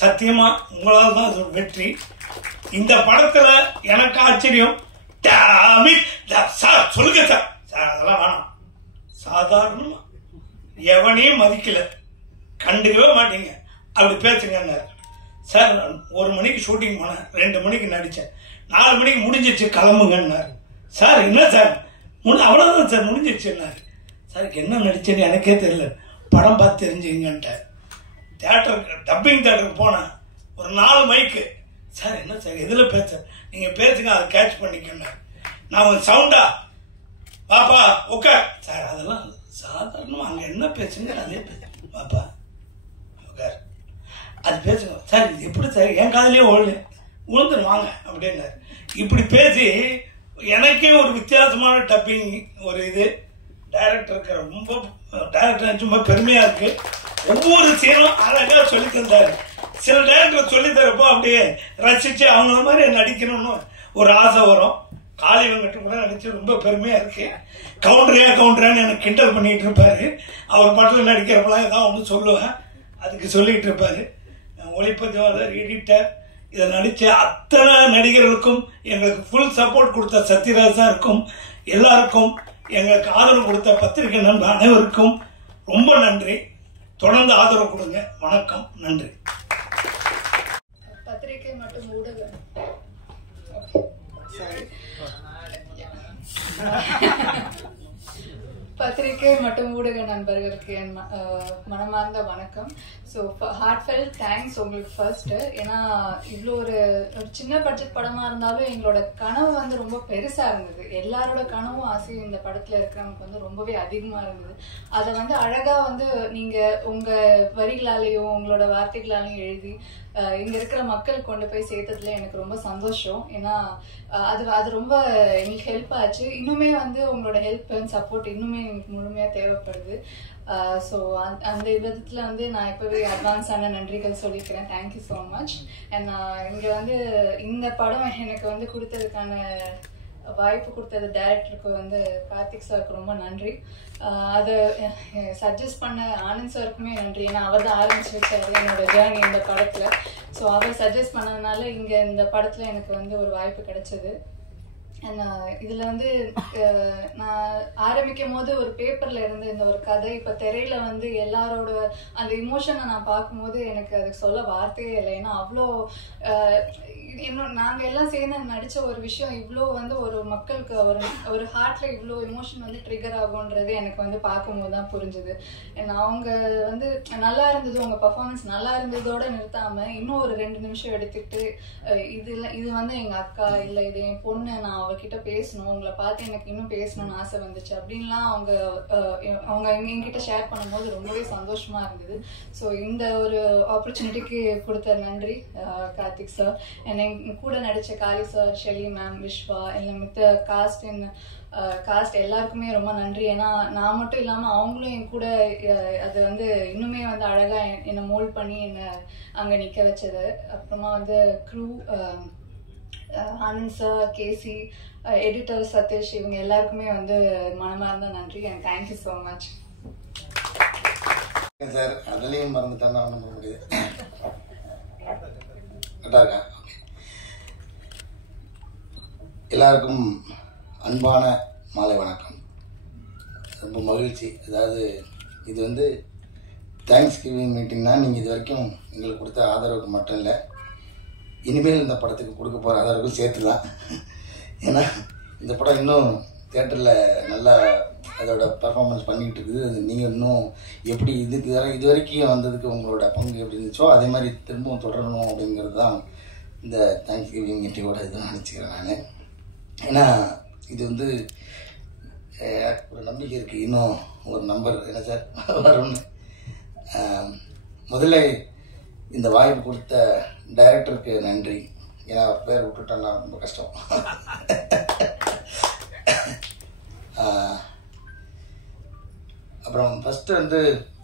சத்தியமா உங்களால் தான் அது வெற்றி. இந்த படத்துல எனக்கு ஆச்சரியம். சார் சொல்லுங்க சார். சார் அதெல்லாம் வேணாம். சாதாரணமா எவனையும் மதிக்கல, கண்டுக்கவே மாட்டீங்க, அப்படி பேசுங்க சார். 1 மணிக்கு ஷூட்டிங் போனேன், 2 மணிக்கு நடிச்சேன், 4 மணிக்கு முடிஞ்சிச்சு கிளம்புங்கன்னாரு. சார் என்ன சார் அவ்வளவுதான் சார் முடிஞ்சிருச்சுன்னாரு. சார் என்ன நடிச்சேன்னு எனக்கே தெரியல, படம் பார்த்து தெரிஞ்சுங்கன்ட்டார். தியேட்டருக்கு டப்பிங் தியேட்டருக்கு போனேன், ஒரு 4 மைக்கு. சார் என்ன சார் எதுல பேச, நீங்க பேசுங்க, அதை கேட்ச் பண்ணிக்கணும். நான் சவுண்டா பாப்பா உட்கார் சார். அதெல்லாம் சாதாரணமா அங்க என்ன பேசுங்க அதே பேசுங்க. பாப்பா உட்கார், அது பேசுங்க சார். இது எப்படி சார், என் காதலே உழுந்துருவாங்க அப்படின்னாரு. இப்படி பேசி எனக்கே ஒரு வித்தியாசமான டப்பிங் ஒரு இது. டைரக்டருக்கு ரொம்ப பெருமையா இருக்கு. ஒவ்வொரு சீனும் அழகா சொல்லி தந்தாரு. சில டைரக்டர் சொல்லி தரப்போ அப்படியே ரசிச்சு அவங்கள மாதிரி நடிக்கணும்னு ஒரு ஆசை வரும். காளி வெங்கட் கூட நடிச்சு ரொம்ப பெருமையா இருக்கு. கவுண்டரான்னு எனக்கு கிண்டல் பண்ணிட்டு இருப்பாரு. அவர் படத்தில் நடிக்கிறப்பெல்லாம் ஏதாவது ஒன்று சொல்லுவேன், அதுக்கு சொல்லிட்டு இருப்பாரு. ஒளிப்பதிவாளர், எடிட்டர், இதை நடிச்ச அத்தனை நடிகர்களுக்கும் எங்களுக்கு ஃபுல் சப்போர்ட் கொடுத்த சத்யராஜ் சாருக்கும் எல்லாருக்கும் எங்களுக்கு ஆதரவு கொடுத்த பத்திரிகை நண்பர் அனைவருக்கும் ரொம்ப நன்றி. தொடர்ந்து ஆதரவு கொடுங்க. வணக்கம், நன்றி. பத்திரிகை மற்றும் ஊடகம் பத்திரிகை மற்றும் ஊடக நண்பர்களுக்கு என் மனமார்ந்த வணக்கம். ஸோ ஹார்ட்ஃபெல் தேங்க்ஸ் உங்களுக்கு ஃபர்ஸ்ட். ஏன்னா இவ்வளோ ஒரு சின்ன பட்ஜெட் படமாக இருந்தாலும் எங்களோட கனவு வந்து ரொம்ப பெருசாக இருந்தது. எல்லாரோட கனவும் ஆசையும் இந்த படத்தில் இருக்கிறவங்களுக்கு வந்து ரொம்பவே அதிகமாக இருந்தது. அதை வந்து அழகாக வந்து நீங்கள் உங்கள் வரிகளாலேயும் உங்களோட வார்த்தைகளாலையும் எழுதி இங்க இருக்கிற மக்கள் கொண்டு போய் சேர்த்ததுல எனக்கு ரொம்ப சந்தோஷம். ஏன்னா அது ரொம்ப எங்களுக்கு ஹெல்ப் ஆச்சு. இன்னுமே வந்து உங்களோட ஹெல்ப் அண்ட் சப்போர்ட் இன்னுமே எனக்கு முழுமையா தேவைப்படுது. ஸோ அந்த விதத்துல வந்து நான் இப்பவே அட்வான்ஸான நன்றிகள் சொல்லிக்கிறேன். Thank you so much. அண்ட் இங்க வந்து இந்த படம் எனக்கு வந்து கொடுத்ததுக்கான வாய்ப்பு கொடுத்தது டைரக்டருக்கு வந்து கார்த்திக் சாருக்கு ரொம்ப நன்றி. அதை சஜஸ்ட் பண்ண ஆனந்த் சாருக்குமே நன்றி. ஏன்னா அவர் தான் ஆரம்பிச்சு வச்சாரு என்னோட ஜேர்னி இந்த படத்துல. ஸோ அவர் சஜஸ்ட் பண்ணதுனால இங்க இந்த படத்துல எனக்கு வந்து ஒரு வாய்ப்பு கிடைச்சது. இதுல வந்து நான் ஆரம்பிக்கும் போது ஒரு பேப்பர்ல இருந்து இந்த ஒரு கதை இப்ப திரையில வந்து எல்லாரோட அந்த இமோஷனை நான் பார்க்கும்போது எனக்கு அதுக்கு சொல்ல வார்த்தையே இல்லை. ஏன்னா அவ்வளோ இன்னும் நாங்க எல்லாம் சேர்ந்து நடிச்ச ஒரு விஷயம் இவ்வளோ வந்து ஒரு மக்களுக்கு ஒரு ஹார்ட்ல இவ்வளோ இமோஷன் வந்து ட்ரிகர் ஆகுன்றது எனக்கு வந்து பார்க்கும்போது தான் புரிஞ்சுது. அவங்க வந்து நல்லா இருந்தது, உங்க பர்ஃபார்மன்ஸ் நல்லா இருந்ததோட நிறுத்தாம இன்னும் ஒரு 2 நிமிஷம் எடுத்துக்கிட்டு இது வந்து எங்க அக்கா இல்லை இது என் பொண்ணு, நான் அவகிட்ட பேசணும், உங்களை பார்த்து எனக்கு இன்னும் பேசணும்னு ஆசை வந்துச்சு அப்படின்லாம் அவங்க எங்கிட்ட ஷேர் பண்ணும்போது ரொம்பவே சந்தோஷமா இருந்தது. ஸோ இந்த ஒரு ஆப்பர்ச்சுனிட்டிக்கு கொடுத்த நன்றி கார்த்திக் சார். கூட நடிச்ச காளி சார், ஷெலி மேம், விஸ்வா, எல்லாம் மித்த காஸ்ட் எல்லாருக்குமே ரொம்ப நன்றி. ஏன்னா நான் மட்டும் இல்லாம அவங்களும் என் கூட அது வந்து இன்னுமே வந்து அழகா என்னை மோல்ட் பண்ணி என்னை அங்க நிக்க வச்சது. அப்புறமா வந்து க்ரூ ஆனந்த் சார், கேசி, எடிட்டர் சதீஷ், இவங்க எல்லாருக்குமே வந்து மனமார்ந்த நன்றி. And thank you so much sir. அதுலயும் மறந்துட்டாங்க நம்ப முடியுது. எல்லாருக்கும் அன்பான மாலை வணக்கம். ரொம்ப மகிழ்ச்சி. அதாவது இது வந்து தேங்க்ஸ் கிவிங் மீட்டிங்னா நீங்கள் இது வரைக்கும் எங்களுக்கு கொடுத்த ஆதரவுக்கு மட்டும் இல்லை, இனிமேல் இந்த படத்துக்கு கொடுக்க போகிற ஆதரவுக்கும் சேர்த்து தான். ஏன்னா இந்த படம் இன்னும் தியேட்டரில் நல்லா அதோட பர்ஃபார்மன்ஸ் பண்ணிக்கிட்டு இருக்குது. அது நீங்கள் இன்னும் எப்படி இது வரைக்கும் வந்ததுக்கு உங்களோட பங்கு எப்படி இருந்துச்சோ அதே மாதிரி திரும்பவும் தொடரணும் அப்படிங்கிறது தான் இந்த தேங்க்ஸ் கிவிங் மீட்டிங்கோட இதுன்னு நினச்சிக்கிறேன் நான். ஏன்னா இது வந்து ஒரு நம்பிக்கை இருக்குது, இன்னும் ஒரு நம்பர் என்ன சார் வரும்னு. முதல்ல இந்த வாய்ப்பு கொடுத்த டைரக்டருக்கு நன்றி. ஏன்னா அவர் பேர் விட்டுட்டோன்னா ரொம்ப கஷ்டம். அப்புறம் ஃபஸ்ட்டு வந்து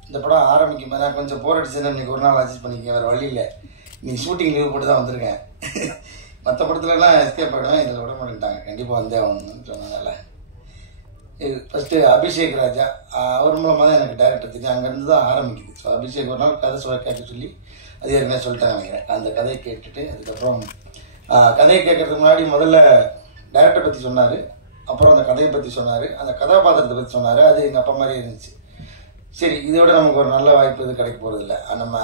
இந்த படம் ஆரம்பிக்கும் போது நான் கொஞ்சம் போர் அடிச்சுன்னா இன்றைக்கி ஒரு நாள் அட்ஜஸ்ட் பண்ணிக்க, வேறு வழி இல்லை. நீங்கள் ஷூட்டிங் லீவ் போட்டு தான் வந்திருக்கேன். மற்ற படத்துலலாம் எஸ்கேப் ஆகிடுவேன், இதில் விட மாட்டேன்ட்டாங்க, கண்டிப்பாக வந்தே ஆகணும்னு சொன்னதால. இது ஃபஸ்ட்டு அபிஷேக் ராஜா, அவர் மூலமாக தான் எனக்கு டைரக்டர் தெரியும், அங்கேருந்து தான் ஆரம்பிக்குது. ஸோ அபிஷேக் ஒரு நாள் கதை கேட்க சொல்லி அது ஏற்கனவே சொல்லிட்டாங்க நினைக்கிறேன். அந்த கதையை கேட்டுட்டு அதுக்கப்புறம் கதையை கேட்கறதுக்கு முன்னாடி முதல்ல டைரக்டரை பற்றி சொன்னார், அப்புறம் அந்த கதையை பற்றி சொன்னார், அந்த கதாபாத்திரத்தை பற்றி சொன்னார். அது எங்கள் அப்பா மாதிரி இருந்துச்சு. சரி, இதோட நமக்கு ஒரு நல்ல வாய்ப்பு இது கிடைக்க போகிறதில்ல, நம்ம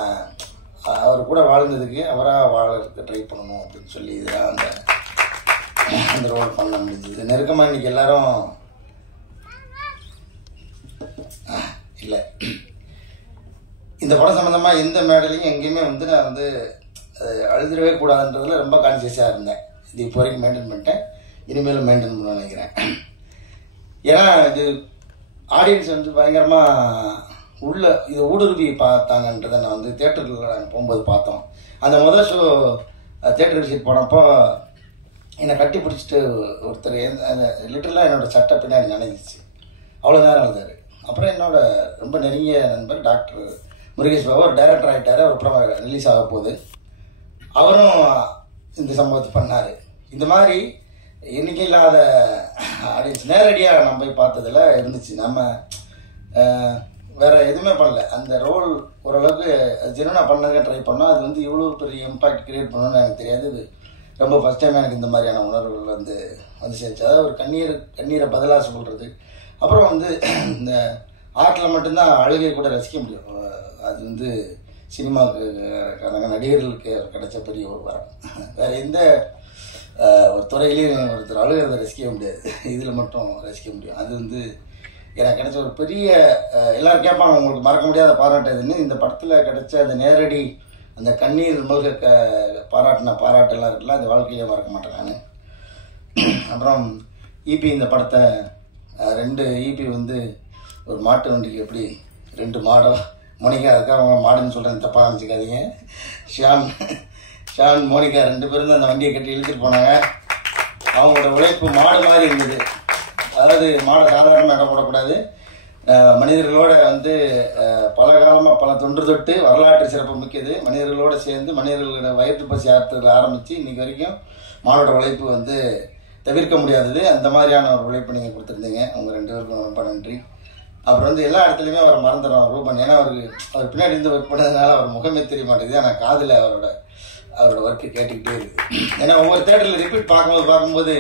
அவர் கூட வாழ்ந்ததுக்கு அவராக வாழறதுக்கு ட்ரை பண்ணணும் அப்படின்னு சொல்லி இதுதான் அந்த ரோல் பண்ண முடிஞ்சது. நெருக்கமாக இன்றைக்கி எல்லாரும் இல்லை, இந்த படம் சம்மந்தமாக எந்த மேடலையும் எங்கேயுமே நான் அழுதுடவே கூடாதுன்றதுல ரொம்ப கான்சியஸாக இருந்தேன். இது இப்போ வரைக்கும் மெயின்டைன் பண்ணிட்டேன், இனிமேலும் மெயின்டைன் பண்ண நினைக்கிறேன். ஏன்னா இது ஆடியன்ஸ் பயங்கரமாக இதை ஊடுருவி பார்த்தாங்கன்றதை நான் தேட்டரில் நாங்கள் போகும்போது பார்த்தோம். அந்த முதல் ஷோ தேட்டர் விசிட் போனப்போ என்னை கட்டி பிடிச்சிட்டு ஒருத்தர் அந்த லிட்டரலாக என்னோடய சட்டை பின்னாடி நினைஞ்சிச்சு. அவ்வளோ நேரம் எழுதாரு. அப்புறம் என்னோட ரொம்ப நெருங்கிய நண்பர் டாக்டர் முருகேஷ் பாபு, ஒரு டைரக்டர் ஆகிட்டார். அவர் அப்புறம் ரிலீஸ் ஆக போகுது. அவரும் இந்த சம்பவத்தை பண்ணார். இந்த மாதிரி எண்ணிக்கை இல்லாத ஆடியன்ஸ் நேரடியாக நம்ம போய் பார்த்ததில் இருந்துச்சு. நம்ம வேறு எதுவுமே பண்ணல. அந்த ரோல் ஓரளவுக்கு ஜெனுவனாக பண்ணதுக்கு ட்ரை பண்ணோம். அது இவ்வளோ பெரிய இம்பாக்ட் கிரியேட் பண்ணணும்னு எனக்கு தெரியாது. இது ரொம்ப ஃபஸ்ட் டைம் எனக்கு இந்த மாதிரியான உணர்வுகள் வந்து சேர்ந்துச்சு. அதாவது ஒரு கண்ணீரை பதிலாக சொல்கிறது. அப்புறம் இந்த ஆர்ட்டில் மட்டும்தான் அழுகை கூட ரசிக்க முடியும். அது சினிமாவுக்கு நடிகர்களுக்கு கிடைச்ச பெரிய ஒரு வரம். வேறு எந்த ஒரு துறையிலையும் ஒருத்தர் அழுகிறத ரசிக்க முடியாது, இதில் மட்டும் ரசிக்க முடியும். அது எனக்கு கிடைச்ச ஒரு பெரிய, எல்லோரும் கேட்பாங்க உங்களுக்கு மறக்க முடியாத பாராட்டுதுன்னு. இந்த படத்தில் கிடைச்ச அந்த நேரடி அந்த கண்ணீர் மல்க பாராட்டெல்லாம் இருக்குல்ல, அந்த வாழ்க்கையிலே மறக்க மாட்டேன் நான். அப்புறம் ஈபி, இந்த படத்தை 2 ஈபி ஒரு மாட்டு வண்டிக்கு எப்படி 2 மாடோ, மோனிகா இருக்கா, அவங்க மாடுன்னு சொல்கிறேன், தப்பாக நினச்சிக்காதீங்க. ஷான் மோனிகா 2 பேரும் அந்த வண்டியை கட்டி இழுத்துட்டு போனாங்க. அவங்களோட உழைப்பு மாடு மாதிரி இருந்தது. அதாவது மாடை சாதாரணமாக இடம் போடக்கூடாது. மனிதர்களோட பல காலமாக பல தொன்று தொட்டு வரலாற்று சிறப்பு மிக்கது. மனிதர்களோடு சேர்ந்து மனிதர்களோட வயிற்று பசி ஆற்றுல ஆரம்பித்து இன்றைக்கி வரைக்கும் மாடோட உழைப்பு தவிர்க்க முடியாதது. அந்த மாதிரியான ஒரு உழைப்பு நீங்கள் கொடுத்துருந்தீங்க. அவங்க 2 பேருக்கும் ரொம்ப நன்றி. அப்புறம் எல்லா இடத்துலையுமே அவரை மறந்துடும் ரூபன். ஏன்னா அவர் பின்னாடி இருந்து ஒர்க் பண்ணதுனால அவர் முகமே தெரிய மாட்டேங்குது. ஆனால் காதில் அவரோட ஒர்க்கு கேட்டுக்கிட்டே இருக்குது. ஏன்னா ஒவ்வொரு தேட்டரில் ரிப்பீட் பார்க்கும்போது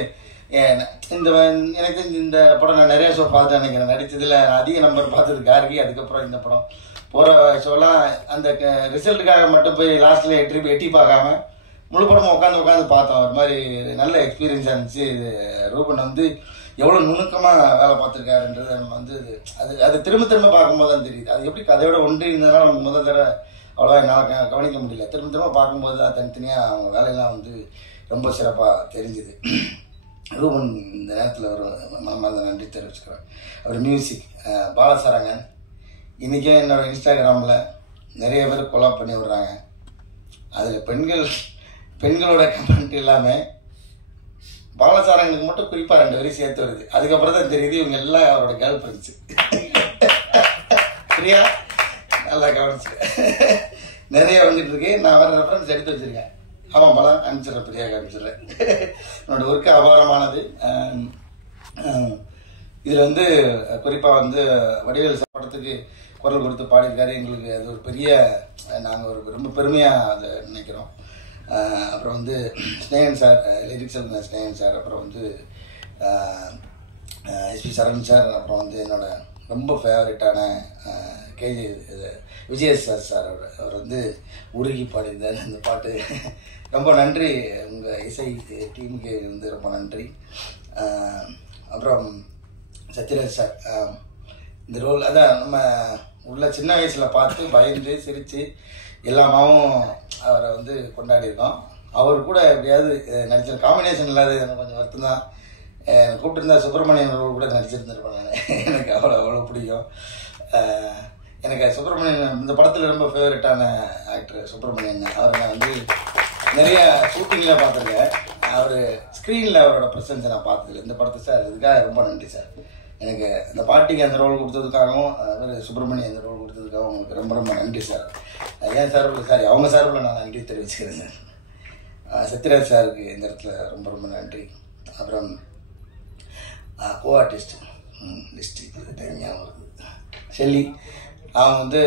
எனக்கு இந்த படம் நான் நிறைய ஷோ பார்த்தேன் நினைக்கிறேன். நடித்ததில் அதிக நம்பர் பார்த்தது கார்கி. அதுக்கப்புறம் இந்த படம் போகிற ஷோலாம் அந்த ரிசல்ட்டுக்காக மட்டும் போய் லாஸ்ட்டில் எட்டி பார்க்காம முழு படமும் உட்காந்து பார்த்தோம். ஒரு மாதிரி நல்ல எக்ஸ்பீரியன்ஸாக இருந்துச்சு. இது ரூபன் எவ்வளோ நுணுக்கமாக வேலை பார்த்துருக்காருன்றது நம்ம அது திரும்ப பார்க்கும்போது தான் தெரியுது. அது எப்படி கதையோட ஒன்றி இருந்ததுனால நமக்கு முதல் தடவை அவ்வளோவா என்னால் கவனிக்க முடியல. திரும்ப பார்க்கும்போது தான் தனித்தனியாக அவங்க வேலையெல்லாம் ரொம்ப சிறப்பாக தெரிஞ்சுது. ரூபன் இந்த நேரத்தில் ஒரு மனமார்ந்த நன்றி தெரிவிச்சுக்கிறேன். அவர் மியூசிக் பாலசரங்கன். இன்றைக்கே என்னோட இன்ஸ்டாகிராமில் நிறைய பேர் கொலாப் பண்ணி விடுறாங்க. அதில் பெண்களோட கமெண்ட் இல்லாமல் பாலசாரங்களுக்கு மட்டும் குறிப்பாக 2 வரி சேர்த்து வருது. அதுக்கப்புறம் தான் தெரியுது இவங்க எல்லாம் அவரோட கேர்ள் ஃப்ரெண்ட்ஸு. சரியா, நல்லா கவனிச்சு நிறைய வந்துட்டு இருக்கு. நான் வேறு ரெஃபரன்ஸ் எடுத்து வச்சுருக்கேன். ஆமாம், பலம் அனுப்பிச்சிடுறேன், பிரியாக அனுப்பிச்சிடுறேன். என்னோட ஒர்க்கு அபாரமானது. இதில் குறிப்பாக வடிவேல் படத்துக்கு குரல் கொடுத்து பாடியிருக்காரு. எங்களுக்கு அது ஒரு பெரிய, நாங்கள் ரொம்ப பெருமையாக அதை நினைக்கிறோம். அப்புறம் ஸ்னேகன் சார், லிரிக்ஸ் எழுதின ஸ்னேகன் சார், அப்புறம் எஸ்பி சரண் சார், அப்புறம் என்னோட ரொம்ப ஃபேவரட்டான கேஜி விஜய் சார் அவர் உருகி பாடியிருந்தார் அந்த பாட்டு. ரொம்ப நன்றி உங்கள் இசை டீமுக்கு ரொம்ப நன்றி. அப்புறம் சத்யராஜ் சார், இந்த ரோல் அதான் நம்ம உள்ள சின்ன வயசில் பார்த்து பயந்து சிரித்து எல்லாமாவும் அவரை கொண்டாடியிருக்கோம். அவர் கூட எப்படியாவது நடிச்ச காம்பினேஷன் இல்லாத எனக்கு கொஞ்சம் வருத்தம் தான். கூப்பிட்டுருந்தா சுப்பிரமணியன் ரோல் கூட நடிச்சிருந்துருப்பேன் நான். எனக்கு அவ்வளோ பிடிக்கும். எனக்கு சுப்பிரமணியன் இந்த படத்தில் ரொம்ப ஃபேவரட்டான ஆக்டர் சுப்பிரமணியன். அவரை நான் நிறைய ஷூட்டிங்கில் பார்த்துருக்கேன். அவர் ஸ்க்ரீனில் அவரோட ப்ரெசன்ஸை நான் பார்த்ததில்லை. இந்த படத்தை சார் இதுக்காக ரொம்ப நன்றி சார். எனக்கு அந்த பாட்டிக்கு அந்த ரோல் கொடுத்ததுக்காகவும் அவர் சுப்பிரமணியன் அந்த ரோல் கொடுத்ததுக்காகவும் உங்களுக்கு ரொம்ப ரொம்ப நன்றி சார். ஏன் சார் அவங்க சார்பில் நான் நன்றி தெரிவிச்சுக்கிறேன் சார். சத்யராஜ் சாருக்கு இந்த இடத்துல ரொம்ப ரொம்ப நன்றி. அப்புறம் கோ ஆர்டிஸ்ட் லிஸ்ட்டு டைம் ஞாபகம் வருது, ஷெல்லி. அவங்க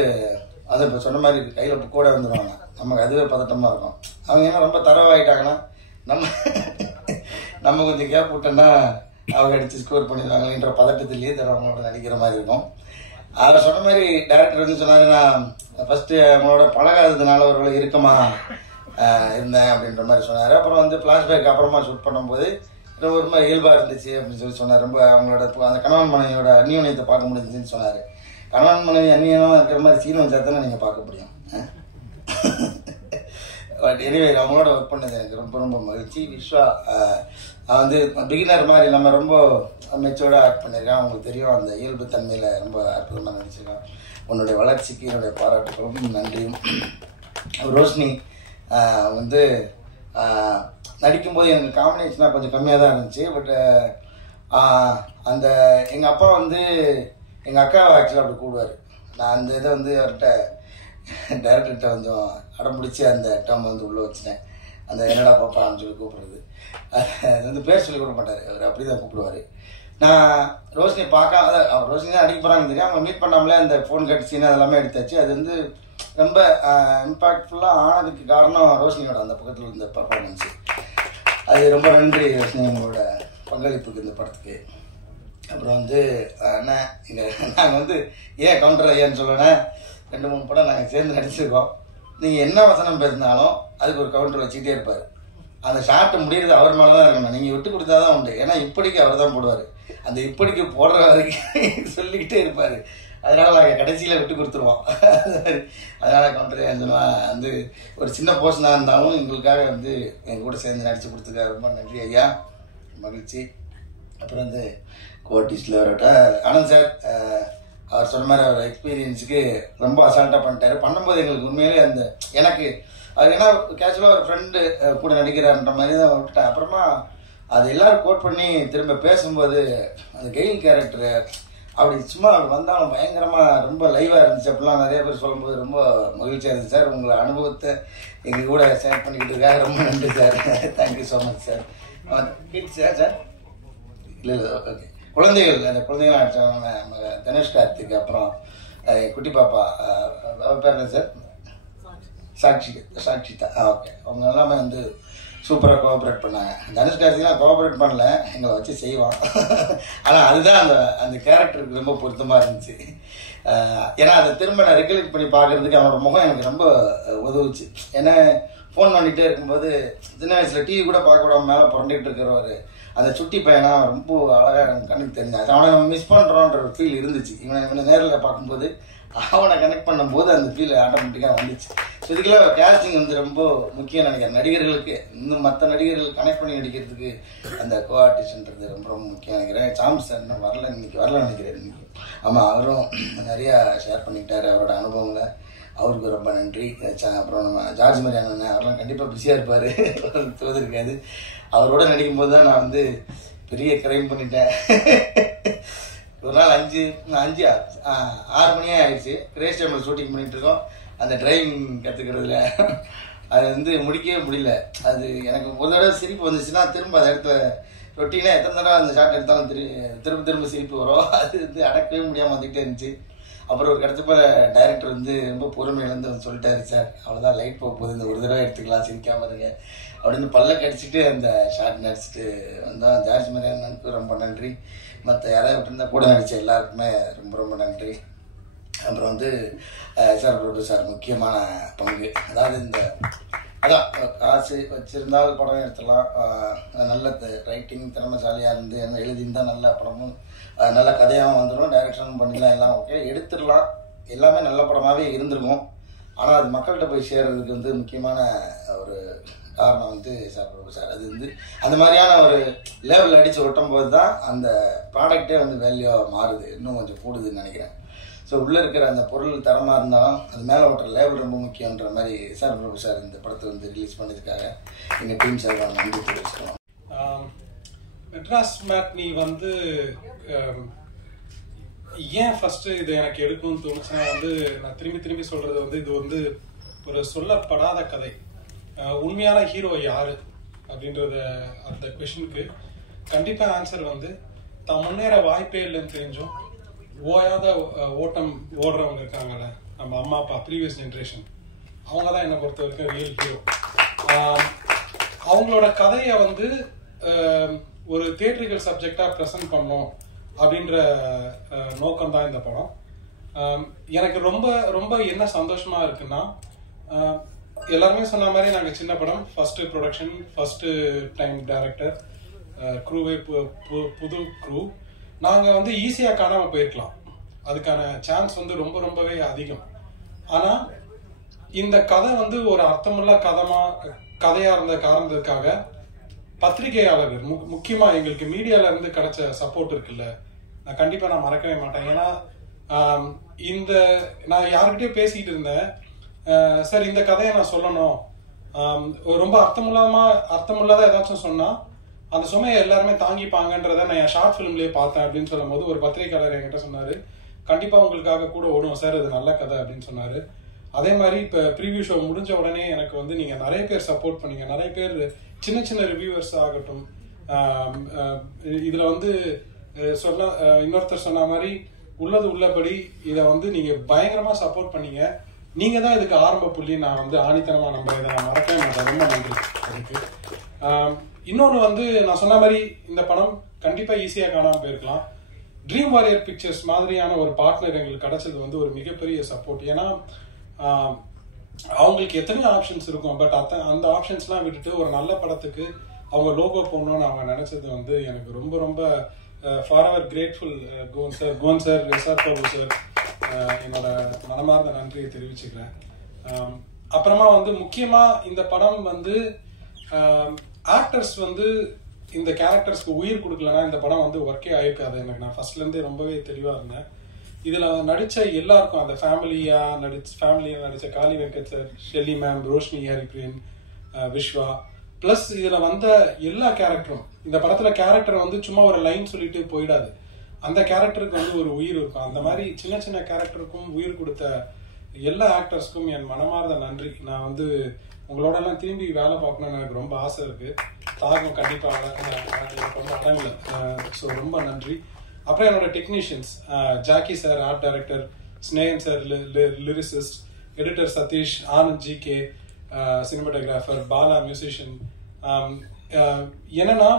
அதை இப்போ சொன்ன மாதிரி கையில் புக்கோட வந்துடுவாங்க, நமக்கு அதுவே பதட்டமாக இருக்கும். அவங்க என்ன ரொம்ப தரவாயிட்டாங்கன்னா நம்ம கொஞ்சம் கேப் விட்டோன்னா அவங்க அடித்து ஸ்கோர் பண்ணிடுவாங்களேன்ற பதட்டத்திலேயே அவங்களோட நடிக்கிற மாதிரி இருக்கும். அவர் சொன்ன மாதிரி டேரக்டர் வந்து சொன்னாரு, நான் ஃபஸ்ட்டு அவங்களோட பழகாததுனால ஒரு இறுக்கமாக இருந்தேன் அப்படின்ற மாதிரி சொன்னார். அப்புறம் வந்து ஃப்ளாஷ்பேக் அப்புறமா ஷூட் பண்ணும்போது ஒரு மாதிரி இயல்பாக இருந்துச்சு அப்படின்னு சொல்லி சொன்னார். ரொம்ப அவங்களோட அந்த கணவன் மனைவியோட அந்நியோன்யத்தை பார்க்க முடிஞ்சுன்னு சொன்னார். கணவன் மனைவி அந்நியமாக இருக்கிற மாதிரி சீன் வச்சா தானே நீங்கள் பார்க்க முடியும். பட் எனிவே அவங்களோட ஒர்க் பண்ணது எனக்கு ரொம்ப ரொம்ப மகிழ்ச்சி. விஸ்வா வந்து பிகினர் மாதிரி நம்ம ரொம்ப மெச்சோர்டாக ஆக்ட் பண்ணியிருக்கான். அவங்களுக்கு தெரியும் அந்த இயல்பு தன்மையில் ரொம்ப அற்புதமாக நடிச்சிருக்கான். உன்னுடைய வளர்ச்சிக்கு என்னுடைய பாராட்டுகளும் நன்றியும். ரோஷினி வந்து நடிக்கும்போது எனக்கு காம்பினேஷனாக கொஞ்சம் கம்மியாக தான் இருந்துச்சு. பட் அந்த எங்கள் அப்பா வந்து எங்கள் அக்காவை ஆக்சுவலாக அப்படி கூடுவார். நான் அந்த இதை வந்து அவர்கிட்ட டைரக்டர்கிட்ட கொஞ்சம் அடம் பிடிச்சி அந்த டேர்ம் வந்து உள்ளே வச்சுட்டேன். அந்த என்னடா பாப்பான்னு சொல்லி கூப்பிட்றது, அது வந்து பேர் சொல்லி கொடுக்க மாட்டார், அவர் அப்படி தான் கூப்பிடுவார். நான் ரோஷினி ரோஷினி தான் அடிக்க போகிறாங்கன்னு தெரியும். அவங்க மீட் பண்ணாமலே அந்த ஃபோன் கட் சீன் அதெல்லாமே எடுத்தாச்சு. அது வந்து ரொம்ப இம்பாக்ட்ஃபுல்லாக ஆனதுக்கு காரணம் ரோஷினியோட அந்த பக்கத்தில் இருந்த பர்ஃபார்மன்ஸு. அது ரொம்ப நன்றி ரோஷினி, உங்களோட பங்களிப்புக்கு இந்த படத்துக்கு. அப்புறம் வந்து நாங்கள் வந்து ஏன் கவுண்டர் ஐயான்னு சொல்லணும்னா 2-3 படம் நாங்கள் சேர்ந்து நடிச்சிருக்கோம். நீங்கள் என்ன வசனம் பேசினாலும் அதுக்கு ஒரு கவுண்டர் வச்சுக்கிட்டே இருப்பார். அந்த ஷார்ட்டை முடியறது அவர் மேலே தான் இருக்கணும், நீங்கள் விட்டு கொடுத்தா தான் உண்டு. ஏன்னா இப்படிக்கு அவர் தான் போடுவார். அந்த இப்படிக்கு போடுற வரைக்கும் சொல்லிக்கிட்டே இருப்பார். அதனால் நாங்கள் கடைசியில் விட்டு கொடுத்துருவோம். அதனால் கவுண்டர் சொன்னால் வந்து ஒரு சின்ன போர்ஷனாக இருந்தாலும் எங்களுக்காக வந்து எங்கள் கூட சேர்ந்து நடித்து கொடுத்துருக்காரு. ரொம்ப நன்றி ஐயா, மகிழ்ச்சி. அப்புறம் வந்து கோஆர்டிஸ்டில் வரட்ட ஆனந்த் சார், அவர் சொன்ன மாதிரி அவர் எக்ஸ்பீரியன்ஸுக்கு ரொம்ப அசால்ட்டாக பண்ணிட்டாரு. பண்ணும்போது எங்களுக்கு உண்மையிலே அந்த எனக்கு அது ஏன்னா கேஷுவலாக ஒரு ஃப்ரெண்டு கூட நடிக்கிறாருன்ற மாதிரி தான் விட்டுட்டேன். அப்புறமா அது எல்லோரும் கோட் பண்ணி திரும்ப பேசும்போது அந்த கெயில் கேரக்டரு அப்படி சும்மா வந்தாலும் பயங்கரமாக ரொம்ப லைவாக இருந்துச்சு. அப்படிலாம் நிறைய பேர் சொல்லும்போது ரொம்ப மகிழ்ச்சியாக இருந்துச்சு சார். உங்களை அனுபவத்தை எங்கள் கூட ஷேர் பண்ணிக்கிட்டு இருக்காங்க, ரொம்ப நன்றி sir. Thank you so much sir. Kids sir இல்லை ஓகே குழந்தைகள், அந்த குழந்தைகள் அடித்தாங்க தனுஷ் கார்த்திக், அப்புறம் குட்டி பாப்பா பேர் என்ன சார், சாட்சிதா. ஓகே, அவங்க எல்லாமே வந்து சூப்பராக கோஆப்ரேட் பண்ணாங்க. தனுஷ் கார்த்திக்லாம் கோஆப்ரேட் பண்ணல, எங்களை வச்சு செய்வான். ஆனால் அதுதான் அந்த கேரக்டருக்கு ரொம்ப பொருத்தமாக இருந்துச்சு. ஏன்னா அதை திரும்ப நான் ரெகுலேட் பண்ணி பார்க்கறதுக்கு அவனோட முகம் எனக்கு ரொம்ப உதவுச்சு. ஏன்னா ஃபோன் பண்ணிகிட்டே இருக்கும்போது சின்ன வயசில் டிவி கூட பார்க்க விடாம மேலே புரண்டிகிட்டு இருக்கிறவர் அந்த சுட்டி பையனா ரொம்ப அழகாக எனக்கு கண்ணுக்கு தெரிஞ்சாச்சு. அவனை நம்ம மிஸ் பண்ணுறோன்ற ஒரு ஃபீல் இருந்துச்சு. இவனை நேரில் பார்க்கும்போது அவனை கனெக்ட் பண்ணும்போது அந்த ஃபீல் ஆட்டோமேட்டிக்காக வந்துச்சு. ஸோ இதுக்கெல்லாம் கேஸ்டிங் வந்து ரொம்ப முக்கியம் நினைக்கிறேன் நடிகர்களுக்கு. இன்னும் மற்ற நடிகர்கள் கனெக்ட் பண்ணி நடிக்கிறதுக்கு அந்த கோஆர்டிஸ்ட்ன்றது ரொம்ப ரொம்ப முக்கியம் நினைக்கிறேன். சாம்ஸ் சார் இன்னும் வரல நினைக்கிறேன் இன்னைக்கு. ஆமாம், அவரும் நிறையா ஷேர் பண்ணிக்கிட்டார் அவரோட அனுபவங்களை, அவருக்கு ரொம்ப நன்றி. அப்புறம் நம்ம ஜார்ஜ் மாதிரி அண்ணன், அவரெல்லாம் கண்டிப்பாக பிஸியாக இருப்பார், தோதிருக்காது. அவரோட நடிக்கும்போது தான் நான் வந்து பெரிய கிரைம் பண்ணிட்டேன். ஒரு நாள் 6 மணியே ஆயிடுச்சு. கிரேஸ் டைமில் ஷூட்டிங் பண்ணிகிட்டு இருக்கோம். அந்த டிரைவிங் கற்றுக்கிறதுல அது வந்து முடிக்கவே முடியல. அது எனக்கு ஒரு தடவை சிரிப்பு வந்துச்சுன்னா திரும்ப அந்த இடத்துல ரொட்டீனாக எத்தனை தடவை அந்த ஷாட் எடுத்தாலும் திரும்ப சிரிப்பு வரும். அது வந்து அடக்கவே முடியாமல் வந்துக்கிட்டே இருந்துச்சு. அப்புறம் ஒரு இடத்துப்ப டைரக்டர் வந்து ரொம்ப பொறுமையிலேருந்து வந்து சொல்லிட்டாரு, சார் அவ்வளோதான் லைட் போக போகுது, இந்த ஒரு தடவை எடுத்துக்கலாம், சிரிக்காமல் இருங்க அப்படின்னு பல்ல கடிச்சிட்டு அந்த ஷாட் நடிச்சிட்டு வந்தோம். ஜார்ஜ் மரியானுக்கு ரொம்ப நன்றி. மற்ற யாராவது விட்டுருந்தா கூட நடித்த எல்லாருக்குமே ரொம்ப ரொம்ப நன்றி. அப்புறம் வந்து சார் ப்ரொடியூசர் முக்கியமான பங்கு. அதாவது அதான் காசு வச்சுருந்தால் படம் எடுத்துடலாம், நல்ல ரைட்டிங் திறமைசாலியாக இருந்து எழுதியிருந்தால் நல்ல படமும் நல்ல கதையாகவும் வந்துடும், டைரக்ஷனும் பண்ணிடலாம், எல்லாம் ஓகே எடுத்துடலாம், எல்லாமே நல்ல படமாகவே இருந்திருக்கும். ஆனால் அது மக்கள்கிட்ட போய் சேர்றதுக்கு வந்து முக்கியமான ஒரு காரணம் வந்து சார் ப்ரொடியூசர். அது வந்து அந்த மாதிரியான ஒரு லேபிள் அடித்து ஒட்டும் போது தான் அந்த ப்ராடக்டே வந்து வேல்யூவாக மாறுது, இன்னும் கொஞ்சம் கூடுதுன்னு நினைக்கிறேன். ஸோ உள்ளே இருக்கிற அந்த பொருள் தரமாக இருந்தாலும் அது மேலே ஓட்டுற லேபிள் ரொம்ப முக்கியன்ற மாதிரி சார் ப்ரொடியூசர் இந்த படத்தை வந்து ரிலீஸ் பண்ணியிருக்காங்க. எங்கள் டீம் சார் நன்றி தெரிவிச்சுக்கலாம். மெட்ராஸ் மேட்னி வந்து ஏன் ஃபஸ்ட்டு இது எனக்கு எடுக்கணும்னு தோணுச்சுன்னா வந்து நான் திரும்பி சொல்கிறது வந்து இது வந்து ஒரு சொல்லப்படாத கதை. உண்மையான ஹீரோ யார் அப்படின்றத அந்த கொஷனுக்கு கண்டிப்பாக ஆன்சர் வந்து தான் முன்னேற வாய்ப்பே இல்லைன்னு தெரிஞ்சும் ஓயாத ஓட்டம் ஓடுறவங்க இருக்காங்கல்ல, நம்ம அம்மா அப்பா ப்ரீவியஸ் ஜென்ரேஷன், அவங்க தான் என்னை பொறுத்த வரைக்கும் ரியல் ஹீரோ. அவங்களோட கதையை வந்து ஒரு தியேட்ரிக்கல் சப்ஜெக்டாக ப்ரெசென்ட் பண்ணோம் அப்படின்ற நோக்கம் தான் இந்த படம். எனக்கு ரொம்ப ரொம்ப என்ன சந்தோஷமா இருக்குன்னா, எல்லாருமே சொன்ன மாதிரி நாங்கள் சின்ன படம், first production, first time director, க்ரூவே புது க்ரூ. நாங்கள் வந்து ஈஸியாக காணாமல் போயிருக்கலாம், அதுக்கான சான்ஸ் வந்து ரொம்ப ரொம்பவே அதிகம். ஆனால் இந்த கதை வந்து ஒரு அர்த்தமுள்ள கதையாக இருந்த காரணத்துக்காக பத்திரிகையாளர்கள் முக்கியமாக எங்களுக்கு மீடியால இருந்து கிடைச்ச சப்போர்ட் இருக்குல்ல, நான் கண்டிப்பாக நான் மறக்கவே மாட்டேன். ஏன்னா நான் யாருக்கிட்டே பேசிக்கிட்டு இருந்தேன், சார் இந்த கதையை நான் சொல்லணும், ரொம்ப அர்த்தமுள்ளதா ஏதாச்சும் சொன்னா அந்த சுமையை எல்லாருமே தாங்கிப்பாங்கன்றத நான் என் ஷார்ட் ஃபிலிம்லயே பார்த்தேன் அப்படின்னு சொல்லும் போது ஒரு பத்திரிகையாளர் என்கிட்ட சொன்னாரு, கண்டிப்பா உங்களுக்காக கூட ஓடுவோம் சார், இது நல்ல கதை அப்படின்னு சொன்னாரு. அதே மாதிரி இப்ப ப்ரீவியூ ஷோ முடிஞ்ச உடனே எனக்கு வந்து நீங்க நிறைய பேர் சப்போர்ட் பண்ணீங்க, நிறைய பேர் சின்ன சின்ன ரிவ்யூவர்ஸ் ஆகட்டும், இதுல வந்து இன்னொருத்தர் சொன்ன மாதிரி உள்ளது உள்ளபடி இதை வந்து நீங்க பயங்கரமா சப்போர்ட் பண்ணீங்க. நீங்க தான் இதுக்கு ஆரம்ப புள்ளி, நான் வந்து ஆணித்தனமா நம்புறேன், இதை நான் மறக்கவே மாட்டேன். ரொம்ப நன்றி அதுக்கு. இன்னொன்று வந்து நான் சொன்ன மாதிரி இந்த படம் கண்டிப்பா ஈஸியா காணாம போயிருக்கலாம். ட்ரீம் வாரியர் பிக்சர்ஸ் மாதிரியான ஒரு பார்ட்னர் எங்களுக்கு கிடைச்சது வந்து ஒரு மிகப்பெரிய சப்போர்ட். ஏன்னா அவங்களுக்கு எத்தனையோ ஆப்ஷன்ஸ் இருக்கும், பட் அந்த ஆப்ஷன்ஸ்லாம் விட்டுட்டு ஒரு நல்ல படத்துக்கு அவங்க லோகோ போடணும்னு அவங்க நினைச்சது வந்து எனக்கு ரொம்ப ரொம்ப ஃபார்எவர் கிரேட்ஃபுல். கோன் சார், எஸ்ஆர் பாபு சார், என்னோட மனமார்ந்த நன்றியை தெரிவிச்சுக்கிறேன். அப்புறமா வந்து முக்கியமா இந்த படம் வந்து ஆக்டர்ஸ் வந்து இந்த கேரக்டர்ஸ்க்கு உயிர் கொடுக்கலன்னா இந்த படம் வந்து ஒர்க்கே ஆயிருக்காது. எனக்கு நான் ஃபர்ஸ்ட்ல இருந்தே ரொம்பவே தெளிவா இருந்தேன். இதுல நடிச்ச எல்லாருக்கும், அந்த ஃபேமிலியா நடிச்ச Kali Venkat sir, Shelly ma'am, Roshini Haripriyan, Vishwa, plus இதுல வந்த எல்லா கேரக்டரும், இந்த படத்துல கேரக்டர் வந்து சும்மா ஒரு லைன் சொல்லிட்டு போயிடாது, அந்த கேரக்டருக்கு வந்து ஒரு உயிர் இருக்கும். அந்த மாதிரி சின்ன சின்ன கேரக்டருக்கும் உயிர் கொடுத்த எல்லா ஆக்டர்ஸ்க்கும் என் மனமார்ந்த நன்றி. நான் வந்து உங்களோட எல்லாம் திரும்பி வேலை பார்க்கணும்னு எனக்கு ரொம்ப ஆசை இருக்கு. தாகம் கண்டிப்பா ரொம்ப அடங்கல. ஸோ ரொம்ப நன்றி. அப்புறம் என்னோட technicians, Jackie sir art director, Snehan sir lyricist, editor Sathish, Anand GK cinematographer, Bala musician. என்னன்னா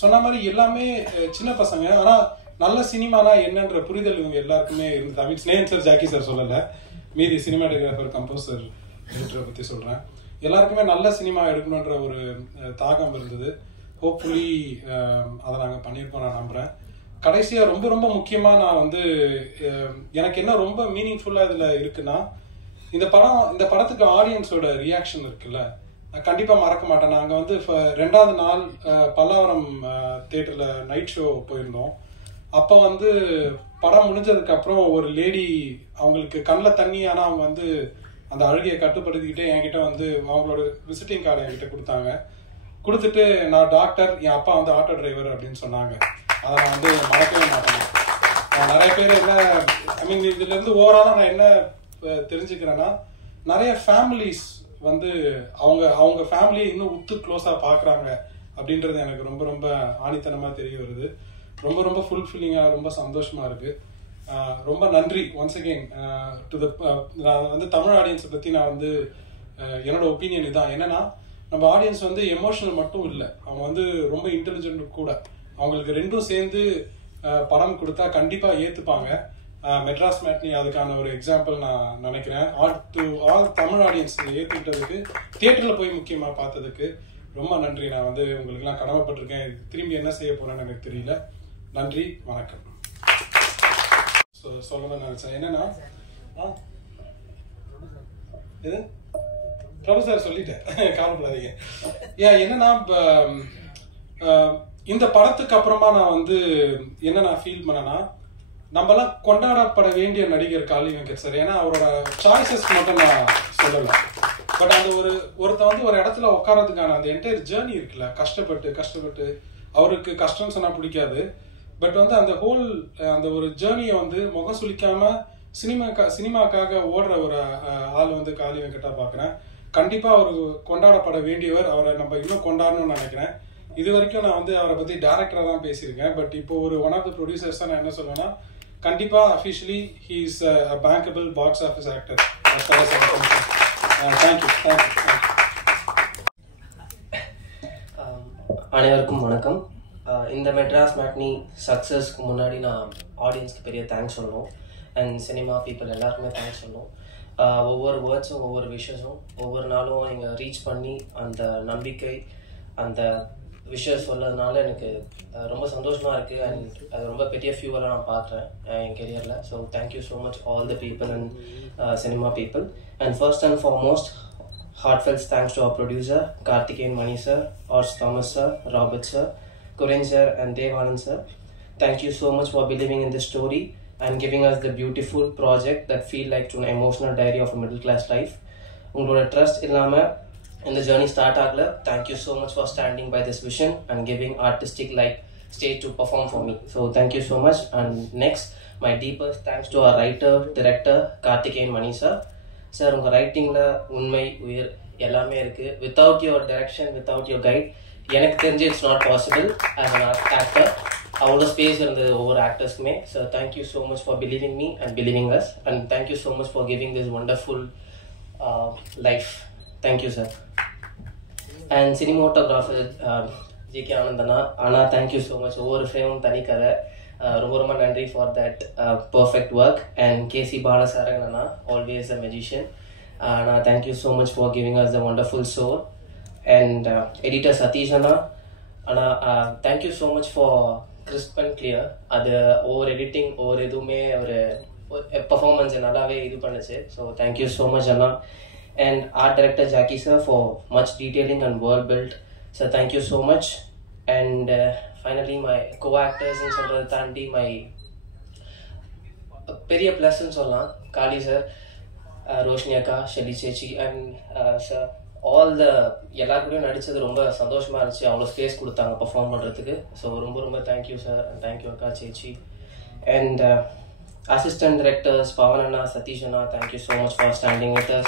சொன்ன மாதிரி எல்லாமே சின்ன பசங்க, ஆனா நல்ல சினிமானா என்னன்ற புரிதல் இவங்க எல்லாருக்குமே இருந்தது. ஐ மீன் ஸ்னேகன் சார், ஜாக்கி சார் சொல்லல, மீதி சினிமாட்டோகிராஃபர், கம்போசர், எடிட்டரை பத்தி சொல்றேன். எல்லாருக்குமே நல்ல சினிமா எடுக்கணுன்ற ஒரு தாகம் இருந்தது. ஹோப்ஃபுல்லி அதை நாங்கள் பண்ணியிருக்கோம் நான் நம்புறேன். கடைசியா ரொம்ப ரொம்ப முக்கியமா நான் வந்து எனக்கு என்ன ரொம்ப மீனிங்ஃபுல்லா இதுல இருக்குன்னா, இந்த படத்துக்கு ஆடியன்ஸோட ரியாக்ஷன் இருக்குல்ல, நான் கண்டிப்பா மறக்க மாட்டேன். நாங்க வந்து 2வது நாள் பல்லாவரம் தியேட்டர்ல நைட் ஷோ போயிருந்தோம். அப்ப வந்து படம் முடிஞ்சதுக்கு அப்புறம் ஒரு லேடி, அவங்களுக்கு கண்ணில் தண்ணி, ஆனா அவங்க வந்து அந்த அழுகையை கட்டுப்படுத்திக்கிட்டே என்கிட்ட வந்து அவங்களோட விசிட்டிங் கார்டை என்கிட்ட கொடுத்தாங்க. கொடுத்துட்டு நான் டாக்டர், என் அப்பா வந்து ஆட்டோ டிரைவர் அப்படின்னு சொன்னாங்க. அதை நான் வந்து மறக்கவே மாட்டேன். நிறைய பேர் என்ன, ஐ மீன் இதுல இருந்து ஓவராலா நான் என்ன தெரிஞ்சுக்கிறேன்னா, நிறைய ஃபேமிலிஸ் வந்து அவங்க ஃபேமிலியை இன்னும் உத்து க்ளோஸா பாக்குறாங்க அப்படின்றது எனக்கு ரொம்ப ரொம்ப ஆணித்தனமா தெரிய வருது. ரொம்ப ரொம்ப ஃபுல்ஃபில்லிங்கா, ரொம்ப சந்தோஷமா இருக்கு. ரொம்ப நன்றி ஒன்ஸ் அகெயின் டு த. நான் வந்து தமிழ் ஆடியன்ஸை பத்தி நான் வந்து என்னோட ஒப்பீனியன் இதான். என்னன்னா, நம்ம ஆடியன்ஸ் வந்து எமோஷனல் மட்டும் இல்லை, அவங்க வந்து ரொம்ப இன்டெலிஜென்ட் கூட. அவங்களுக்கு ரெண்டும் சேர்ந்து படம் கொடுத்தா கண்டிப்பா ஏத்துப்பாங்க. மெட்ராஸ் மேட்னி அதுக்கான ஒரு எக்ஸாம்பிள் நான் நினைக்கிறேன். ஆல் தமிழ் ஆடியன்ஸ் ஏற்றுக்கிட்டதுக்கு, தியேட்டர்ல போய் முக்கியமா பார்த்ததுக்கு ரொம்ப நன்றி. நான் வந்து உங்களுக்கு எல்லாம் கடமைப்பட்டிருக்கேன். திரும்பி என்ன செய்ய போறேன்னு எனக்கு தெரியல. நன்றி, வணக்கம். சொல்லணும்னு நினைச்சேன். என்னன்னா, இது பிரபு சார் சொல்லிட்டேன், கவலைப்படாதீங்க. என்னன்னா, இந்த படத்துக்கு அப்புறமா நான் வந்து என்ன நான் ஃபீல் பண்ணேன்னா, நம்மலாம் கொண்டாடப்பட வேண்டிய நடிகர் காளி வெங்கட் சார். ஏன்னா அவரோட சாய்ஸஸ் மட்டும் நான் சொல்லல, பட் அந்த ஒருத்தன் வந்து ஒரு இடத்துல உட்காரதுக்கான அந்த என்டையர் ஜேர்னி இருக்குல்ல, கஷ்டப்பட்டு அவருக்கு கஷ்டம் சொன்னா பிடிக்காது, பட் வந்து அந்த ஹோல் அந்த ஒரு ஜேர்னியை வந்து முகம் சுளிக்காம சினிமாக்காக ஓடுற ஒரு ஆள் வந்து காளி வெங்கட்டா பாக்குறேன். கண்டிப்பா அவர் கொண்டாடப்பட வேண்டியவர். அவரை நம்ம இன்னும் கொண்டாடணும்னு நினைக்கிறேன். இது வரைக்கும் நான் வந்து அவரை பத்தி டைரக்டரா தான் பேசியிருக்கேன், பட் இப்போ ஒரு ஒன் ஆஃப் த ப்ரொடியூசர்ஸ் நான் என்ன சொல்லுவேன்னா, கண்டிப்பாக officially he is a bankable box office actor. Thank you. அனைவருக்கும் வணக்கம். இந்த மெட்ராஸ் மேட்னி சக்ஸஸ்க்கு முன்னாடி நான் ஆடியன்ஸ்க்கு பெரிய தேங்க்ஸ் சொல்லணும், அண்ட் சினிமா பீப்புள் எல்லாருக்குமே தேங்க்ஸ் சொல்லணும். ஒவ்வொரு வேர்ட்ஸும் ஒவ்வொரு விஷஸும் ஒவ்வொரு நாளும் நீங்கள் ரீச் பண்ணி அந்த நம்பிக்கை அந்த விஷஸ் சொல்லதுனால எனக்கு ரொம்ப சந்தோஷமாக இருக்குது. அண்ட் அது ரொம்ப பெரிய ஃபியூவலாக நான் பார்க்குறேன் என் கெரியரில். So thank you so much all the people and cinema people. And first and foremost, heartfelt thanks to our producer Karthikeyan Mani sir, Ors Thomas sir, Robert sir, Kuren sir and Dev Anand sir. Thank you so much for believing in this story and giving us the beautiful project that feel like an emotional diary of a middle class life. உங்களோட trust இல்லாமல் இந்த journey start ஆகல. Thank you so much for standing by this vision and giving artistic like stage to perform for me. So thank you so much. And next, my deepest thanks to our writer, director Karthikeyan Mani sir. Sir, உங்கள் ரைட்டிங்கில் உண்மை உயிர் எல்லாமே இருக்குது. Without your direction, without your guide எனக்கு தெரிஞ்சு it's not possible as an actor. அவ்வளோ space இருந்தது ஒவ்வொரு ஆக்டர்ஸ்க்குமே. So thank you so much for believing me and believing us, and thank you so much for giving this wonderful life. Thank you sir. And cinematographer G K. ஆனந்தனா அண்ணா, thank you so much. ஒவ்வொரு ஃப்ரேமும் தனி கதை. ரொம்ப ரொம்ப நன்றி for that perfect work. And K C Balasaran அண்ணா, always a magician. Anna, thank you so much for giving us the wonderful soul. And editor Sathish அண்ணா, அண்ணா thank you so much for crisp and clear. அது ஒவ்வொரு எடிட்டிங் ஒவ்வொரு இதுவுமே ஒரு பர்ஃபார்மன்ஸை நல்லாவே இது பண்ணுச்சு. So thank you so much Anna. And art director Jackie sir for much detailing and world built. So thank you so much. And finally my co-actors in சொல்றது தாண்டி my பெரிய ப்ளஸ்ன்னு சொல்லலாம் காளி சார், ரோஷினி அக்கா, ஷெலி சேச்சி அண்ட் சார் ஆல் த எல்லாருக்கூடையும் நடித்தது ரொம்ப சந்தோஷமாக இருந்துச்சு. அவ்வளோ ஸ்பேஸ் கொடுத்தாங்க பர்ஃபார்ம் பண்ணுறதுக்கு. ஸோ ரொம்ப ரொம்ப தேங்க்யூ சார் அண்ட் தேங்க்யூ அக்கா, சேச்சி. And assistant directors Pavan Anna, Satish Anna, thank you so much for standing with us.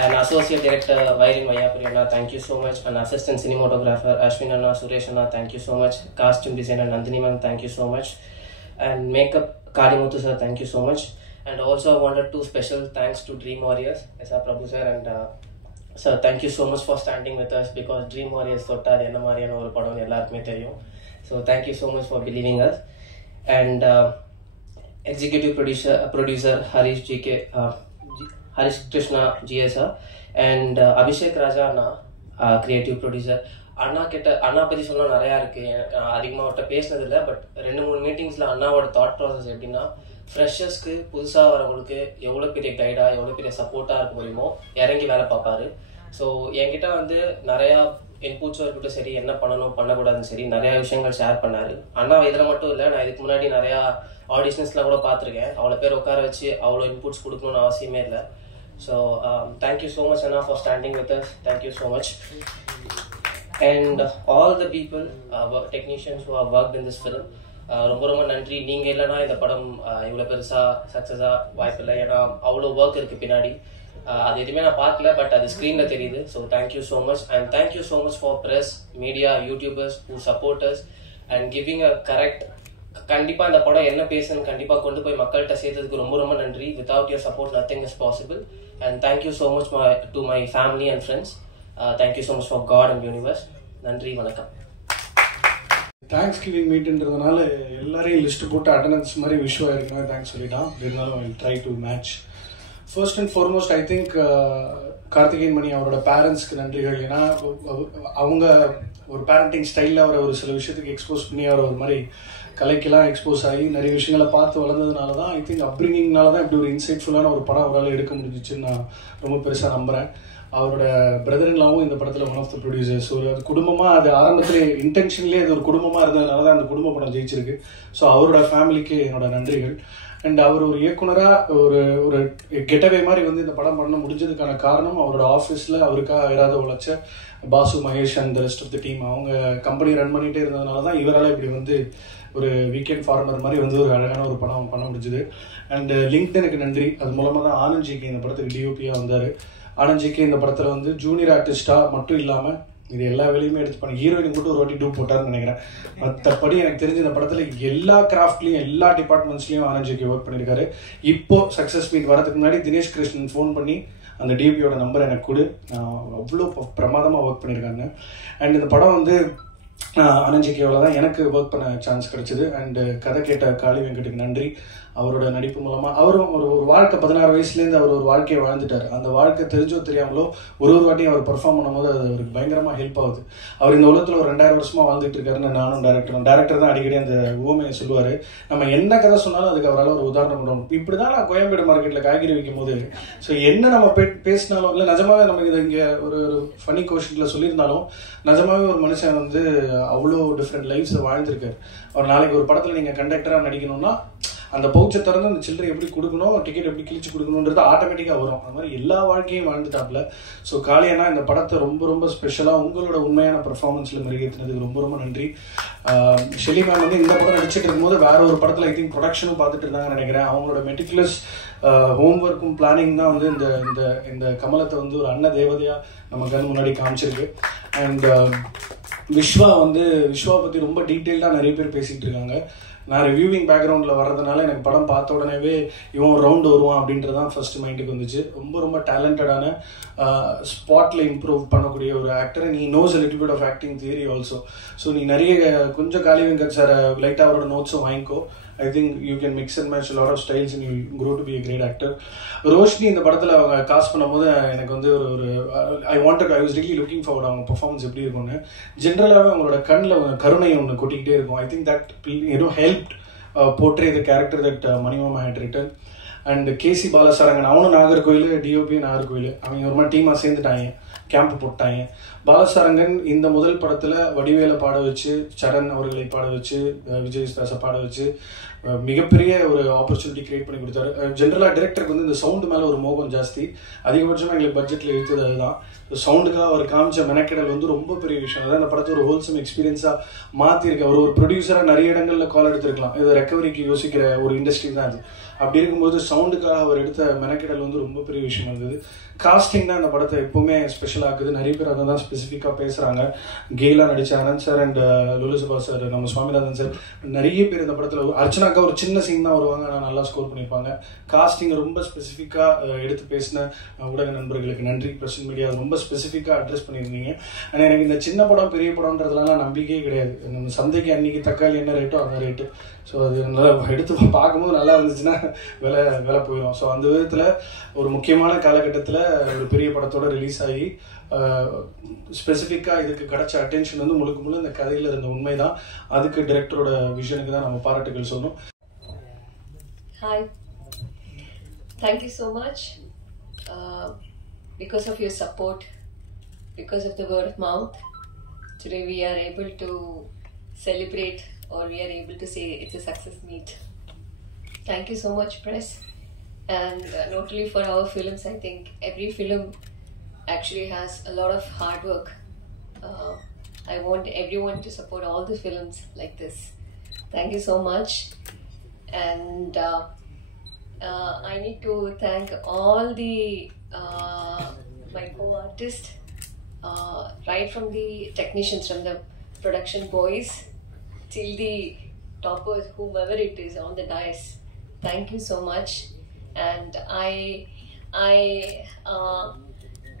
And associate director Vairin Mayapuri Anna, thank you so much. And assistant cinematographer Ashwin Anna, Suresh Anna, thank you so much. Costume designer Nandini ma'am, thank you so much. And makeup Kalimuthu sir, thank you so much. And also I wanted to special thanks to Dream Warriors, S.R. Prabhu sir, and sir, thank you so much for standing with us, because Dream Warriors தொட்டா அது என்ன மாதிரியான ஒரு படம் எல்லாருக்குமே தெரியும். So thank you so much for believing us. And executive producer Harish G.K. Harish Krishna GSR and Abhishek Raja Anna, creative producer. அண்ணா கிட்ட அண்ணா பற்றி சொல்ல நிறையா இருக்குது. அதிகமாக அவர்கிட்ட பேசினதில்லை, பட் 2-3 மீட்டிங்ஸில் அண்ணாவோட தாட் ப்ராசஸ் எப்படின்னா, ஃப்ரெஷர்ஸ்க்கு புதுசாக வரவங்களுக்கு எவ்வளோ பெரிய கைடாக எவ்வளோ பெரிய சப்போர்ட்டாக இருக்க முடியுமோ இறங்கி வேலை பார்ப்பாரு. ஸோ என்கிட்ட வந்து நிறையா இன்புட்ஸும் இருக்கட்டும் சரி, என்ன பண்ணணும் பண்ணக்கூடாதுன்னு சரி நிறையா விஷயங்கள் ஷேர் பண்ணார். அண்ணா இதில் மட்டும் இல்லை, நான் இதுக்கு முன்னாடி நிறையா ஆடிஷன்ஸ்லாம் கூட பார்த்துருக்கேன். அவ்வளோ பேர் உட்கார வச்சு அவ்வளோ இன்புட்ஸ் கொடுக்கணும்னு அவசியமே இல்லை. ஸோ தேங்க்யூ ஸோ மச் அண்ணா for standing with us. Thank you so much. And all the people technicians who have worked in this film, ரொம்ப ரொம்ப நன்றி. நீங்கள் இல்லைனா இந்த படம் இவ்வளோ பெருசாக சக்ஸஸாக வாய்ப்பு இல்லை. ஏன்னா அவ்வளோ ஒர்க் இருக்குது பின்னாடி. அது எதுவுமே நான் பார்க்கல, பட் அது ஸ்க்ரீனில் தெரியுது. So thank you so much. And thank you so much for press, media, YouTubers who supporters and giving a correct. கண்டிப்பாக இந்த படம் என்ன பேசுன்னு கண்டிப்பாக கொண்டு போய் மக்கள்கிட்ட சேர்த்ததுக்கு ரொம்ப ரொம்ப நன்றி. Without your support nothing is possible. And thank you so much to my family and friends. Thank you so much for God and universe. நன்றி, வணக்கம். தேங்க்ஸ் கிவிங் மீட்ன்றதுனால எல்லாரையும் லிஸ்ட் போட்டு அட்டண்டன்ஸ் மாதிரி விஷயம் இருக்குமே தேங்க்ஸ் சொல்லிட்டான். இருந்தாலும் try to match. First and foremost I think Karthikeyan Mani அவரோட பேரண்ட்ஸ்க்கு நன்றிகள். ஏன்னா அவங்க ஒரு பேரண்டிங் ஸ்டைலில் அவரை ஒரு சில விஷயத்துக்கு எக்ஸ்போஸ் பண்ணி அவர் ஒரு மாதிரி கலைக்கெல்லாம் எக்ஸ்போஸ் ஆகி நிறைய விஷயங்களை பார்த்து வளர்ந்ததுனால தான் ஐ திங்க் அப்ரிங்கிங்னால தான் இப்படி ஒரு இன்சைட்ஃபுல்லான ஒரு படம் அவரால் எடுக்க முடிஞ்சிச்சுன்னு நான் ரொம்ப பெருசாக நம்புகிறேன். அவரோட பிரதர்லாவும் இந்த படத்தில் ஒன் ஆஃப் த ப்ரொடியூசர்ஸ். ஒரு குடும்பமாக அது ஆரம்பத்திலே இன்டென்ஷன்லேயே அது ஒரு குடும்பமாக இருந்ததுனால தான் அந்த குடும்ப படம் ஜெயிச்சிருக்கு. ஸோ அவரோட ஃபேமிலிக்கு என்னோட நன்றிகள். அண்ட் அவர் ஒரு இயக்குனராக ஒரு கெட்டவே மாதிரி வந்து இந்த படம் பண்ண முடிஞ்சதுக்கான காரணம் அவரோட ஆஃபீஸில் அவருக்காக யாராவது உழைச்ச Basu, Mahesh and the rest of the team. அவங்க கம்பெனி ரன் பண்ணிகிட்டே இருந்ததுனால தான் இவரால் இப்படி வந்து ஒரு வீக்கெண்ட் ஃபார்மர் மாதிரி வந்து ஒரு அழகான ஒரு படம் பண்ண முடிஞ்சுது. அண்ட் லிங்க்டனுக்கு நன்றி. அது மூலமாக தான் ஆனந்த் ஜிகே இந்த படத்துக்கு டிஓபியாக வந்தார். ஆனந்த் ஜிகே இந்த படத்தில் வந்து ஜூனியர் ஆர்டிஸ்டாக மட்டும் இல்லாமல் இது எல்லா வேலையுமே எடுத்து பண்ணி ஹீரோயினுக்கு மட்டும் ஒரு வாட்டி டூப் போட்டாருன்னு நினைக்கிறேன். மற்றபடி எனக்கு தெரிஞ்ச இந்த படத்தில் எல்லா கிராஃப்ட்லையும் எல்லா டிபார்ட்மெண்ட்ஸ்லையும் ஆனந்த்ஜிக்கு ஒர்க் பண்ணியிருக்காரு. இப்போ சக்ஸஸ் மீட் வரதுக்கு முன்னாடி தினேஷ் கிருஷ்ணன் ஃபோன் பண்ணி அந்த டிபியோட நம்பர் எனக்கு கொடு, நான் அவ்வளோ பிரமாதமாக ஒர்க் பண்ணியிருக்காங்க. அண்ட் இந்த படம் வந்து ஆனந்த்ஜிக்கோவில் தான் எனக்கு ஒர்க் பண்ண சான்ஸ் கிடைச்சிது. அண்டு கதை கேட்ட காளி வெங்கட்டுக்கு நன்றி. அவரோட நடிப்பு மூலமாக அவரும் ஒரு வாழ்க்கை 16 வயசுலேருந்து அவர் ஒரு வாழ்க்கையை வாழ்ந்துட்டார். அந்த வாழ்க்கை தெரிஞ்சோ தெரியாமலோ ஒரு வாட்டியும் அவர் பெர்ஃபார்ம் பண்ணும்போது அது அவருக்கு பயங்கரமாக ஹெல்ப் ஆகுது. அவர் இந்த உலகத்தில் ஒரு 2000 வருஷமாக வாழ்ந்துட்டு இருக்காருன்னு நானும் டேரக்டர் தான் அடிக்கடி அந்த ஊமையை சொல்லுவார். நம்ம என்ன கதை சொன்னாலும் அதுக்கு அவரால் ஒரு உதாரணம் பண்ணணும். இப்படி தான் நான் கோயம்பேடு மார்க்கெட்டில் காய்கறி விற்கும் போது ஸோ என்ன நம்ம பேசினாலும் இல்லை நிஜமாவே நமக்கு இதை இங்கே ஒரு ஃபனி கோஷனில் சொல்லியிருந்தாலும் நிஜமாவே ஒரு மனுஷன் வந்து அவ்வளோ டிஃப்ரெண்ட் லைஃப்ஸை வாழ்ந்துருக்காரு. அவர் நாளைக்கு ஒரு படத்தில் நீங்கள் கண்டக்டராக நடிக்கணும்னா அந்த பவுச்சை திறந்து அந்த சில்லறை எப்படி கொடுக்கணும், டிக்கெட் எப்படி கிழிச்சு கொடுக்கணுன்றது ஆட்டோமேட்டிக்காக வரும். அது மாதிரி எல்லா வாழ்க்கையும் வாழ்ந்துட்டாப்புல. ஸோ காளியண்ணா இந்த படத்தை ரொம்ப ரொம்ப ஸ்பெஷலாக உங்களோட உண்மையான பெர்ஃபார்மன்ஸில் மெருகேற்றினதுக்கு ரொம்ப ரொம்ப நன்றி. ஷெலி மேம் வந்து இந்த படம் நடிச்சிட்டு இருக்கும்போது வேற ஒரு படத்தில் ஐ திங்க் ப்ரொடக்ஷனும் பார்த்துட்டு இருந்தாங்கன்னு நினைக்கிறேன். அவங்களோட மெட்டிகுலஸ் ஹோம்ஒர்க்கும் பிளானிங் தான் வந்து இந்த இந்த இந்த கமலத்தை வந்து ஒரு அன்ன தேவதையாக நம்ம கண் முன்னாடி காமிச்சிருக்கு. அண்ட் விஸ்வா பற்றி ரொம்ப டீட்டெயில்டாக நிறைய பேர் பேசிகிட்டு இருக்காங்க. நான் ரிவ்யூவிங் பேக்ரவுண்டில் வர்றதுனால எனக்கு படம் பார்த்த உடனேவே இவன் ரவுண்டு வருவான் அப்படின்றது தான் ஃபர்ஸ்ட் மைண்டுக்கு வந்துச்சு. ரொம்ப ரொம்ப டேலண்டடான ஸ்பாட்டில் இம்ப்ரூவ் பண்ணக்கூடிய ஒரு ஆக்டர். நீ knows a little bit of acting theory also. So நீ நிறைய கொஞ்சம் காளி வெங்கட் சார் லைட்டாக அவரோட நோட்ஸும் வாங்கிக்கோ. I think you can mix and match a lot of styles and you'll grow to be a great actor. Roshini இந்த படத்தில் அவங்க காஸ்ட் பண்ணும்போது எனக்கு வந்து ஒரு I was really looking forward அவங்க பெர்ஃபார்மன்ஸ் எப்படி இருக்கும்னு. ஜென்ரலாகவே அவங்களோட கண்ணில் கருணை ஒன்று கொட்டிக்கிட்டே இருக்கும். I think that helped portray the character that Manimama had written. And K C Balasarangan அவனும் நாகர்கோயில், டிஓபி நாகர்கோயில், அவங்க ஒரு மாதிரி டீமாக சேர்ந்துட்டாங்க, கேம்ப் போட்டாங்க. பாலசாரங்கன் இந்த முதல் படத்தில் வடிவேலை பாட வச்சு, சரண் அவர்களை பாட வச்சு, விஜய் தாஸை பாட வச்சு மிகப்பெரிய ஒரு ஆப்பர்ச்சுனிட்டி கிரியேட் பண்ணி கொடுத்தாரு. ஜென்ரலாக டிரெக்டருக்கு வந்து இந்த சவுண்டு மேலே ஒரு மோகம் ஜாஸ்தி. அதிகபட்சமாக எங்களுக்கு பட்ஜெட்டில் இழுத்தது அதுதான். சவுண்டுக்காக அவர் காமிச்ச மெனக்கெடல் வந்து ரொம்ப பெரிய விஷயம். அதான் இந்த படத்தை ஒரு ஹோல்சம் எக்ஸ்பீரியன்ஸாக மாற்றிருக்கு. ஒரு ப்ரொடியூசராக நிறைய இடங்களில் கால் எடுத்திருக்கலாம். இது ரெக்கவரிக்கு யோசிக்கிற ஒரு இண்டஸ்ட்ரி தான் அது. அப்படி இருக்கும்போது சவுண்டுக்காக அவர் எடுத்த மெனக்கெடல் வந்து ரொம்ப பெரிய விஷயம் இருந்தது. காஸ்டிங் தான் இந்த படத்தை எப்பவுமே ஸ்பெஷல் ஆக்குது. நிறைய பேர் அதை தான் ஸ்பெசிஃபிக்காக பேசுகிறாங்க. கெயிலா நடித்த ஆனந்த் சார் அண்ட் லுலுசபா சார், நம்ம சுவாமிநாதன் சார், நிறைய பேர் இந்த படத்தில். அர்ச்சனாக்கா ஒரு சின்ன சீன் தான் வருவாங்க, ஆனால் நல்லா ஸ்கோர் பண்ணியிருப்பாங்க. காஸ்டிங் ரொம்ப ஸ்பெசிஃபிக்காக எடுத்து பேசின ஊடக நண்பர்களுக்கு நன்றி. பிரசன்ட் மீடியா ரொம்ப ஸ்பெசிஃபிக்காக அட்ரஸ் பண்ணியிருந்தீங்க. ஆனால் எனக்கு இந்த சின்ன படம் பெரிய படம்ன்றதுலாம் நம்பிக்கையே கிடையாது. நம்ம சந்தைக்கு அன்னைக்கு தக்காளி என்ன ரேட்டோ அந்த ரேட்டு. ஸோ அது நல்லா எடுத்து பார்க்கும்போது நல்லா இருந்துச்சுன்னா விலை போயிடும். ஸோ அந்த விதத்தில் ஒரு முக்கியமான காலகட்டத்தில் ஒரு பெரிய படத்தோட ரிலீஸ் ஆகி ஸ்பெசிஃபிக்காக இதுக்கு கிடைச்ச அட்டென்ஷன் வந்து முழுக்க இந்த கதையில் இருந்த உண்மை தான். அதுக்கு டைரக்டரோட விஷனுக்கு தான் நம்ம பாராட்டுகள் சொல்லணும். Hi, thank you so much. Because of your support, because of the word of mouth, today we are able to celebrate, or we are able to say it's a success meet. Thank you so much, press, and not only for our films. I think every film actually has a lot of hard work. I want everyone to support all the films like this. Thank you so much. And I need to thank all the my co-artists, right from the technicians, from the production boys till the toppers, whomever it is on the dais. Thank you so much. And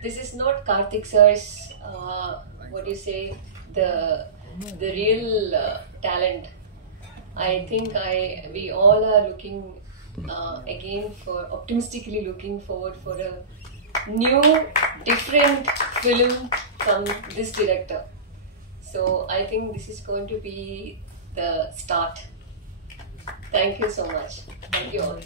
this is not Karthik sir's what do you say, the real talent. I think we all are looking again for optimistically looking forward for a new different film from this director. So I think this is going to be the start. Thank you so much. Thank you all.